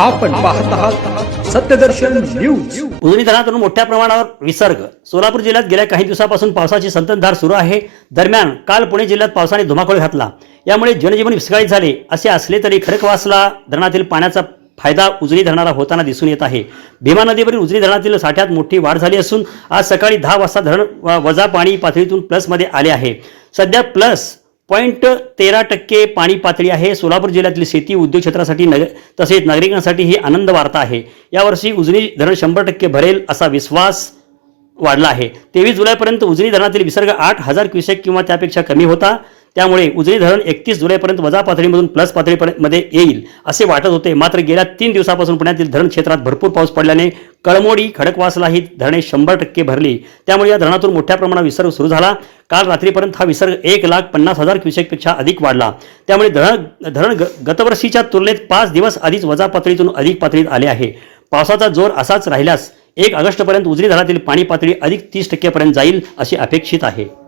आपण पाहत आहात सत्यदर्शन न्यूज. उजनी धरणातून मोठ्या प्रमाणावर विसर्ग. सोलापूर जिल्ह्यात गेल्या काही दिवसापासून पावसाची संततधार सुरू आहे. दरम्यान काल पुणे जिल्ह्यात पावसाने धुमाकूळ घातला. यामुळे जनजीवन विस्कळीत झाले. असे असले तरी खडकवासला धरणातील पाण्याचा फायदा उजनी धरणाला होताना दिसून येत आहे. भीमा नदीवरील उजनी धरणातील साठ्यात मोठी वाढ झाली असून आज सकाळी दहा वाजता धरण वजा पाणी पातळीतून प्लसमध्ये आले आहे. सध्या प्लस पॉईंट तेरा टक्के पाणी पातळी आहे. सोलापूर जिल्ह्यातील शेती उद्योग क्षेत्रासाठी नग तसेच नागरिकांसाठी ही आनंद वार्ता आहे. यावर्षी उजनी धरण शंभर टक्के भरेल असा विश्वास वाढला आहे. तेवीस जुलैपर्यंत उजनी धरणातील विसर्ग आठ हजार क्युसेक किंवा त्यापेक्षा कमी होता. त्यामुळे उजनी धरण एकतीस जुलैपर्यंत वजा पातळीमधून प्लस पातळीमध्ये येईल असे वाटत होते. मात्र गेल्या तीन दिवसापासून पुण्यातील धरण क्षेत्रात भरपूर पाऊस पडल्याने कळमोडी खडकवासला ही धरणे शंभर टक्के भरली. त्यामुळे या धरणातून मोठ्या प्रमाणात विसर्ग सुरू झाला. काल रात्रीपर्यंत हा विसर्ग एक लाख पन्नास हजार क्युसेकपेक्षा अधिक वाढला. त्यामुळे धरण धरण ग- गतवर्षीच्या तुलनेत पाच दिवस आधीच वजा पातळीतून अधिक पातळीत आले आहे. पावसाचा जोर असाच राहिल्यास एक ऑगस्टपर्यंत उजनी धरणातील पाणी पातळी अधिक तीस टक्केपर्यंत जाईल अशी अपेक्षित आहे.